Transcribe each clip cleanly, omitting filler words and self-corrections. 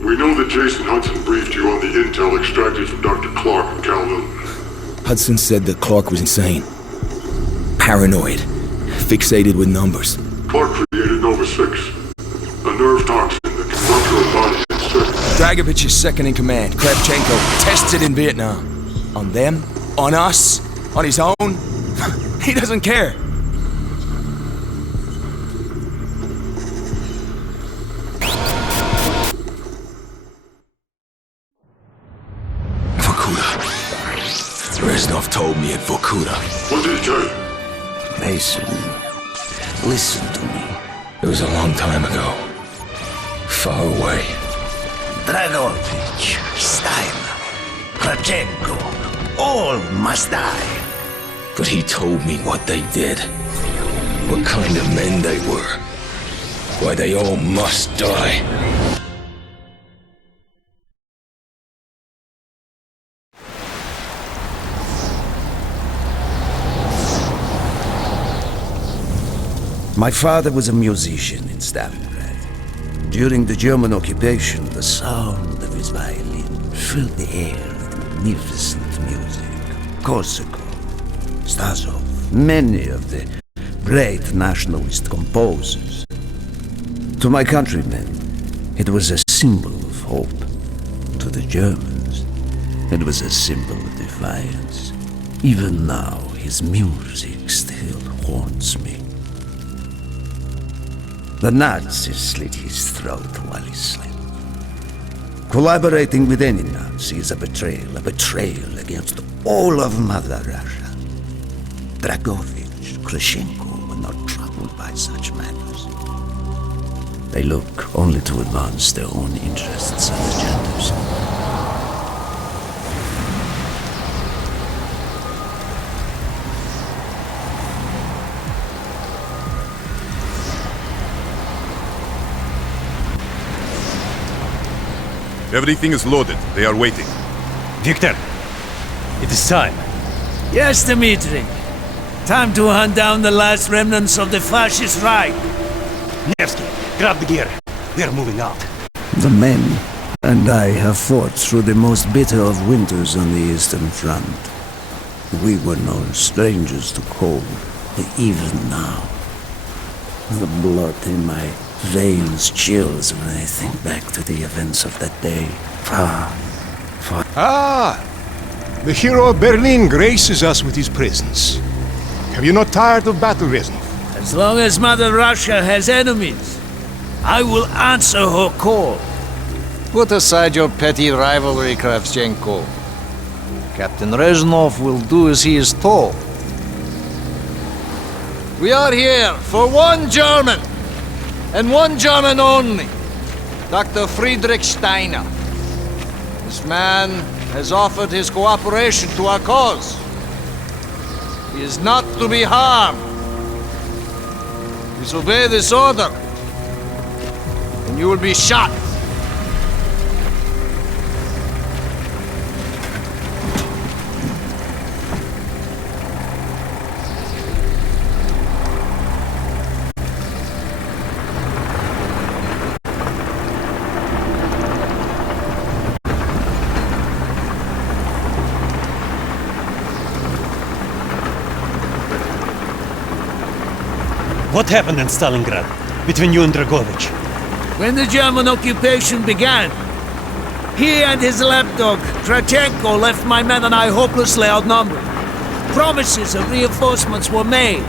We know that Jason Hudson briefed you on the intel extracted from Dr. Clark and Calhoun. Hudson said that Clark was insane. Paranoid. Fixated with numbers. Clark created Nova 6, a nerve toxin that can rupture a body in seconds. Dragovich is second in command. Kravchenko tested in Vietnam. On them? On us? On his own? He doesn't care. Reznov told me at Vorkuta. What did he tell you? Mason, listen to me. It was a long time ago. Far away. Dragovich, Steiner, Kravchenko, all must die. But he told me what they did. What kind of men they were. Why they all must die. My father was a musician in Stalingrad. During the German occupation, the sound of his violin filled the air with magnificent music. Korsakov, Stasov, many of the great nationalist composers. To my countrymen, it was a symbol of hope. To the Germans, it was a symbol of defiance. Even now, his music still haunts me. The Nazis slit his throat while he slept. Collaborating with any Nazi is a betrayal against all of Mother Russia. Dragovich, Kravchenko were not troubled by such matters. They look only to advance their own interests and agendas. Everything is loaded. They are waiting. Viktor, it is time. Yes, Dmitri. Time to hunt down the last remnants of the fascist Reich. Nevsky, grab the gear. We are moving out. The men and I have fought through the most bitter of winters on the Eastern Front. We were no strangers to cold, but even now, the blood in my veins chills when I think back to the events of that day. Ah! The hero of Berlin graces us with his presence. Have you not tired of battle, Reznov? As long as Mother Russia has enemies, I will answer her call. Put aside your petty rivalry, Kravchenko. Captain Reznov will do as he is told. We are here for one German, and one German only, Dr. Friedrich Steiner. This man has offered his cooperation to our cause. He is not to be harmed. Disobey this order, and you will be shot. What happened in Stalingrad between you and Dragovich? When the German occupation began, he and his lapdog, Kravchenko, left my men and I hopelessly outnumbered. Promises of reinforcements were made,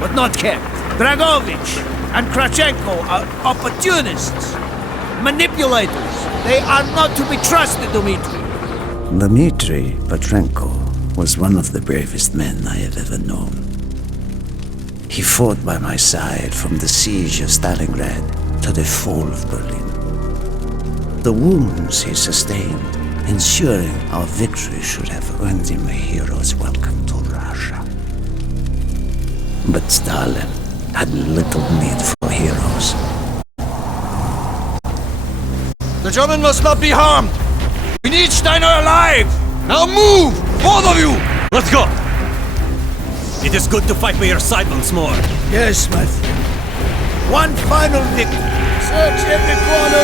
but not kept. Dragovich and Kravchenko are opportunists, manipulators. They are not to be trusted, Dmitri. Dmitri Petrenko was one of the bravest men I have ever known. He fought by my side from the siege of Stalingrad to the fall of Berlin. The wounds he sustained, ensuring our victory, should have earned him a hero's welcome to Russia. But Stalin had little need for heroes. The German must not be harmed! We need Steiner alive! Now move! Both of you! Let's go! It is good to fight by your side once more. Yes, my friend. One final victory. Search every corner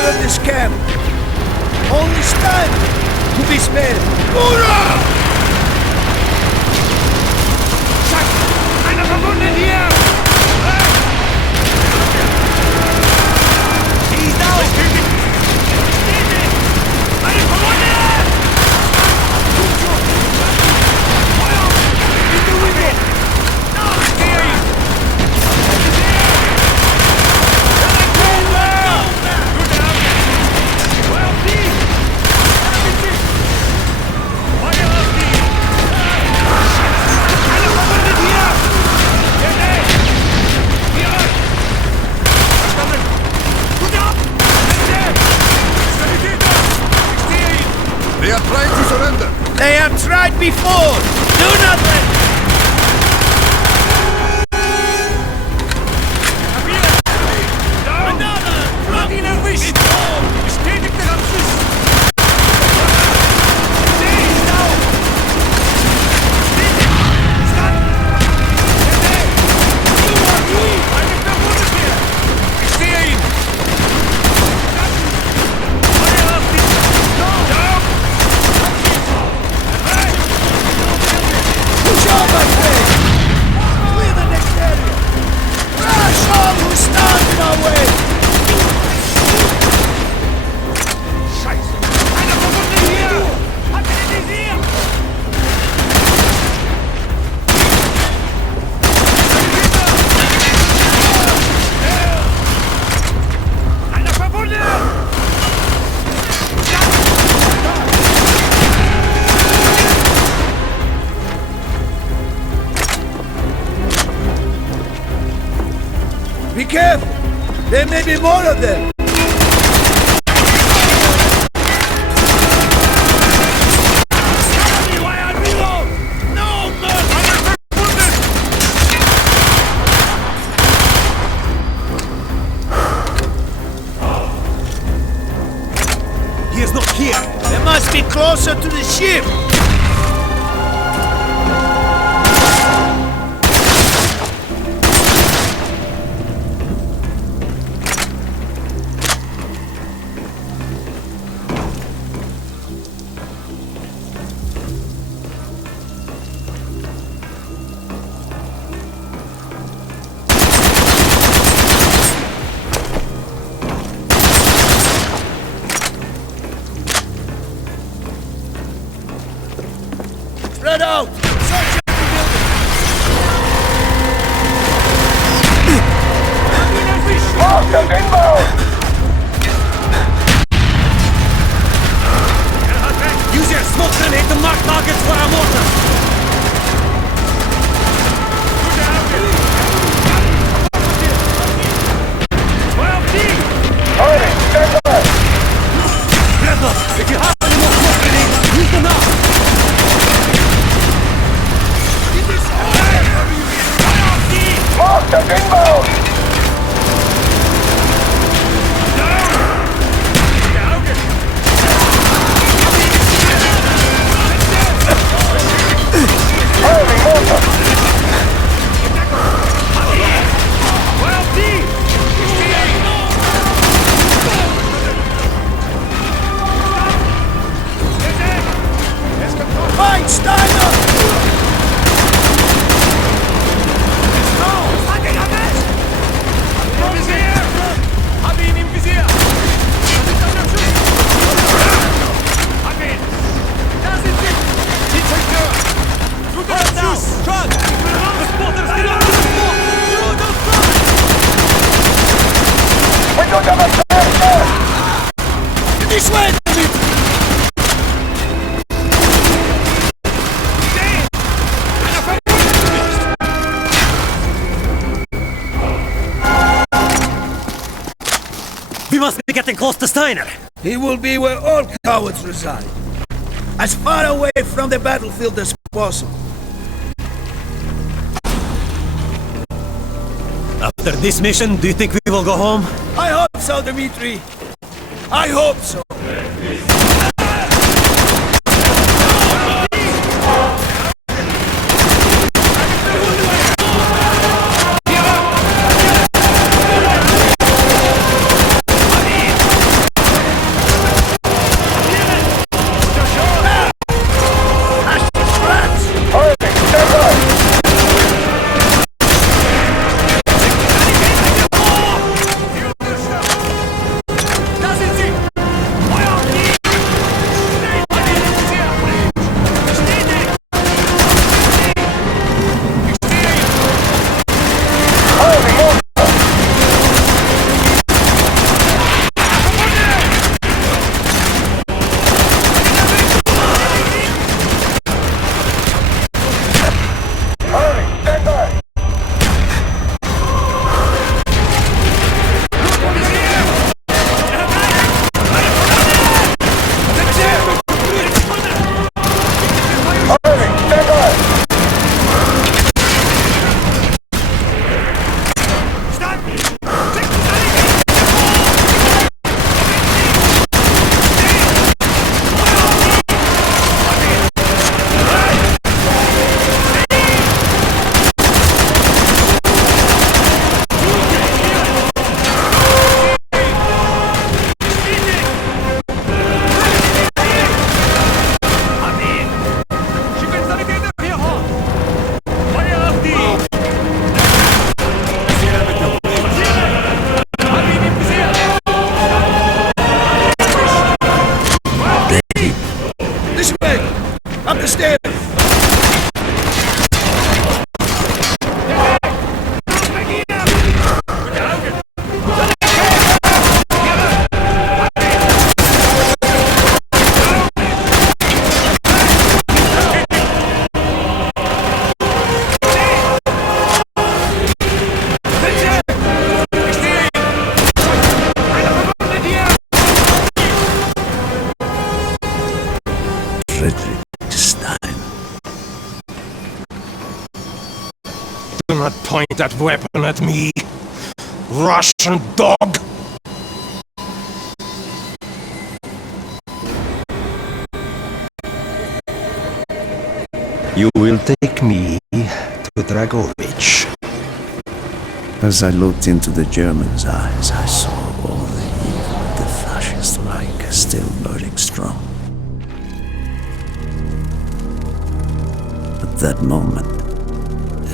Schnell! Bruder! Scheiße! Einer verwundet hier! He's down! Eine verwundet! Feuer! Wie du willst! They are trying to surrender. They have tried before! Do nothing! Ihn erwischt! Bestätigter Abschuss! Ich sehe ihn! Push on, my friend! Clear the next area! Crash all who stand in our way! Scheiße! Einer verwundet hier! Hat er den Visier? Einer verwundet! Be careful! There may be more of them! He is not here! They must be closer to the ship! Spread out! Search every building! Use your smoke grenade to mark targets for our mortars! Reznov, if you have any more smoke grenades, use them now! Fight, Steiner! Hab ihn im Visier! Hab ihn! Da sind sie! Die Zerstör! Guter Abschuss! Schon! Das Boot ist genau! This way! We must be getting close to Steiner! He will be where all cowards reside. As far away from the battlefield as possible. After this mission, do you think we will go home? I hope so, Dmitri. I hope so. not point that weapon at me, Russian dog! You will take me to Dragovich. As I looked into the German's eyes, I saw all the evil of the fascist Reich still burning strong. At that moment,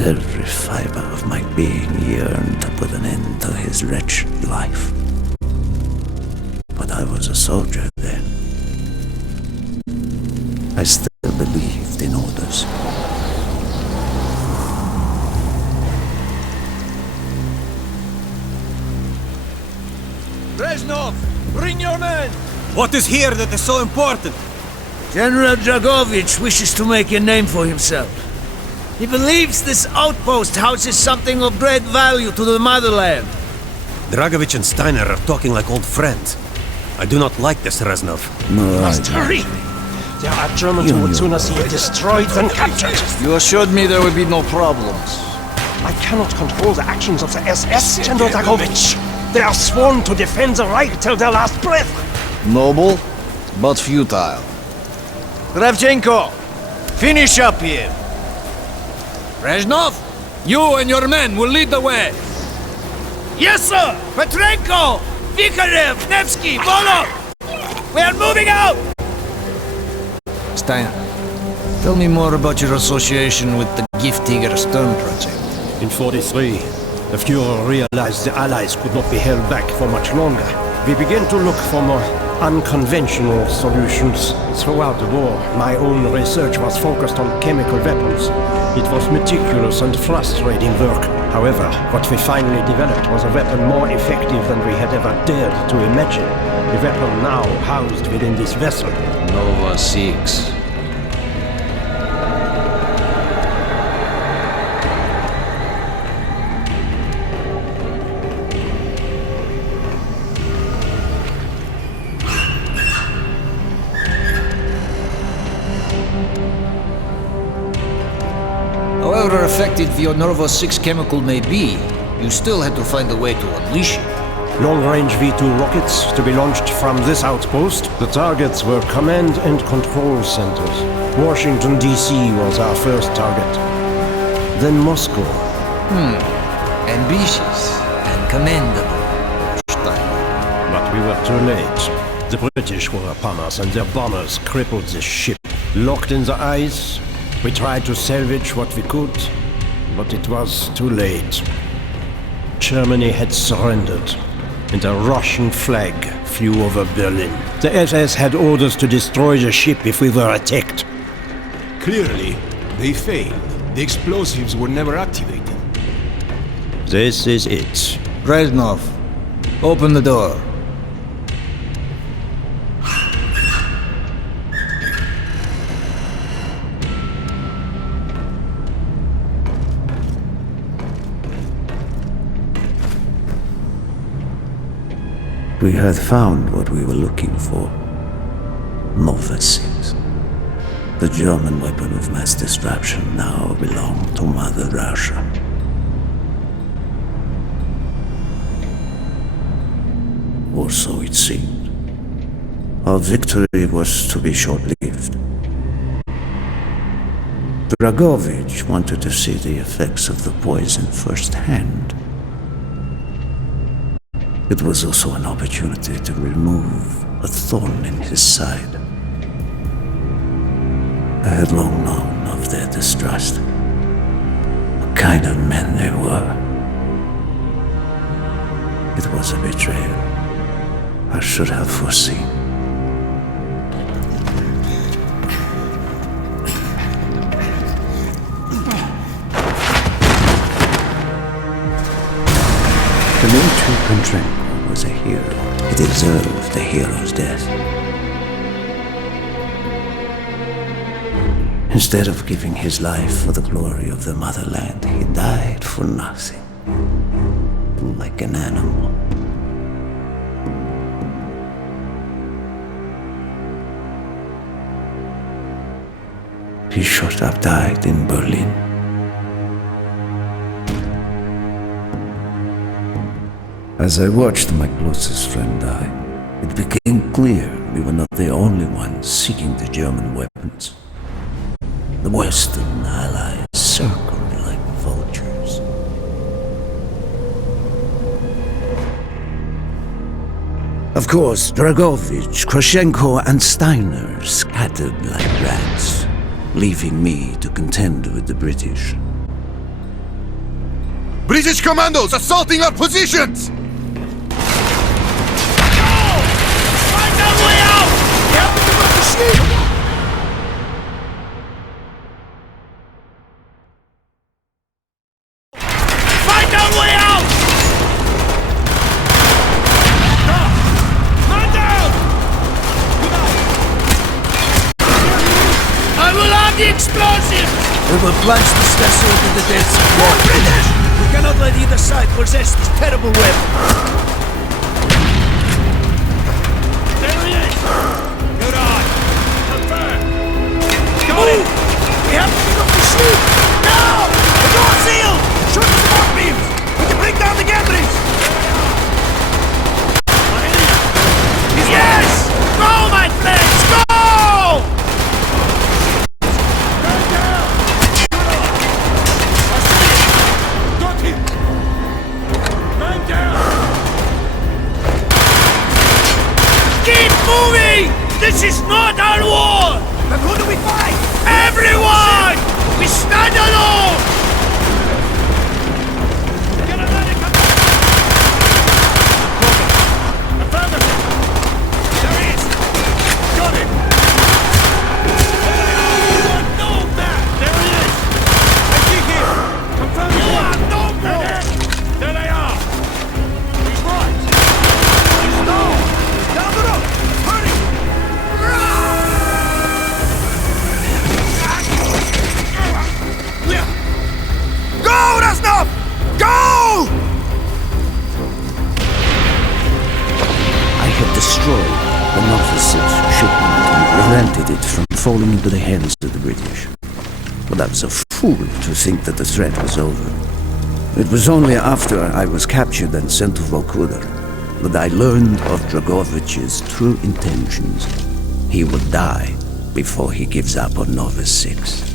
every fiber of my being yearned to put an end to his wretched life. But I was a soldier then. I still believed in orders. Reznov, bring your men! What is here that is so important? General Dragovich wishes to make a name for himself. He believes this outpost houses something of great value to the motherland. Dragovich and Steiner are talking like old friends. I do not like this, Reznov. No, Hurry! There are Germans who would sooner see it destroyed than captured. You assured me there would be no problems. I cannot control the actions of the SS, General Dragovich. They are sworn to defend the Reich till their last breath. Noble, but futile. Kravchenko, finish up here. Reznov, you and your men will lead the way. Yes, sir! Petrenko! Vikarev! Nevsky! Volov! We are moving out! Steiner, tell me more about your association with the Giftiger Stern project. In 43, the Führer realized the Allies could not be held back for much longer. We began to look for more unconventional solutions. Throughout the war, my own research was focused on chemical weapons. It was meticulous and frustrating work. However, what we finally developed was a weapon more effective than we had ever dared to imagine. A weapon now housed within this vessel. Nova 6. However effective your Nova 6 chemical may be, you still had to find a way to unleash it. Long-range V2 rockets to be launched from this outpost. The targets were command and control centers. Washington, D.C. was our first target. Then Moscow. Ambitious and commendable, Steiner. But we were too late. The British were upon us and their bombers crippled the ship. Locked in the ice, we tried to salvage what we could, but it was too late. Germany had surrendered, and a Russian flag flew over Berlin. The SS had orders to destroy the ship if we were attacked. Clearly, they failed. The explosives were never activated. This is it. Reznov, open the door. We had found what we were looking for. Nova 6. The German weapon of mass destruction now belonged to Mother Russia. Or so it seemed. Our victory was to be short-lived. Dragovich wanted to see the effects of the poison firsthand. It was also an opportunity to remove a thorn in his side. I had long known of their distrust, what kind of men they were. It was a betrayal I should have foreseen. Dmitry Petrenko was a hero. He deserved a hero's death. Instead of giving his life for the glory of the motherland, he died for nothing. Like an animal. He should have died in Berlin. As I watched my closest friend die, it became clear we were not the only ones seeking the German weapons. The Western allies circled like vultures. Of course, Dragovich, Krashenko, and Steiner scattered like rats, leaving me to contend with the British. British commandos assaulting our positions! Find our way out! We have to give up the shield! Find our way out! Man down! I will have the explosive! We will plunge this vessel into the depths of More water. British! We cannot let either side possess this terrible weapon. There he is! Good eye! Confirm! Got it! We have to pick up the shield! Now! The door's sealed! Shoot the smoke beams! We can bring down the gatherings! Yes! Go, my friends! Go! Keep moving! This is not our war! Then who do we fight? Everyone! We stand alone! Affirmative! There he is! Got it! No man! There he is! I see him! Confirm you are no more! There they are! He's right! He's down! Down the road! Hurry! Go, Reznov! Go! I had destroyed the novice's shipment and prevented it from falling into the hands of the British. But I was a fool to think that the threat was over. It was only after I was captured and sent to Vorkuta that I learned of Dragovich's true intentions. He would die before he gives up on Novice 6.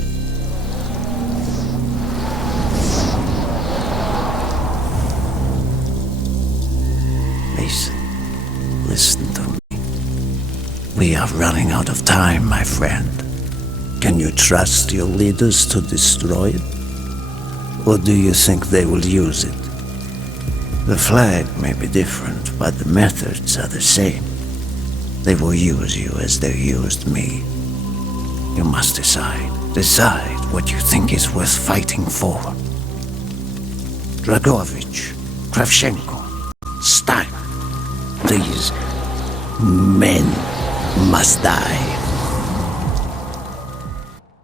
Listen to me. We are running out of time, my friend. Can you trust your leaders to destroy it? Or do you think they will use it? The flag may be different, but the methods are the same. They will use you as they used me. You must decide. Decide what you think is worth fighting for. Dragovich, Kravchenko, Stein. These men must die.